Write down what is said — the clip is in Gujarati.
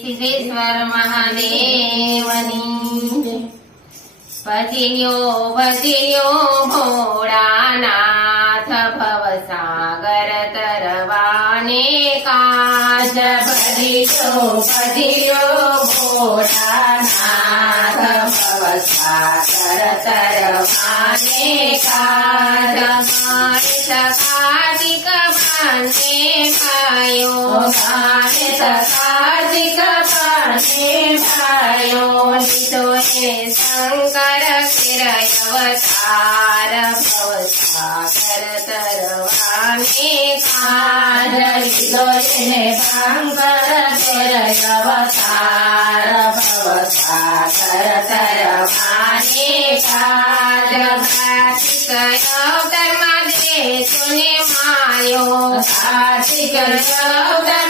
સિદ્ધેશ્વર મહાદેવની ભજ્યો ભોળાનાથ ભવસાગર તરવાને કાજ ભજ્યો ભોળાનાથ ભવસાગર તરવાને કાજ કાર્તિક બાંધે ભાયો કાર્તિક બાંધે ભાયો લીધો હે શંકર અવતાર ભવસાગર તરવાને કાજ લીધો હે શંકર અવતાર ભવસાગર તરવાને કાજ કાર્તિક અવતારમાં દેશોને માર્યો કાર્તિક અવતાર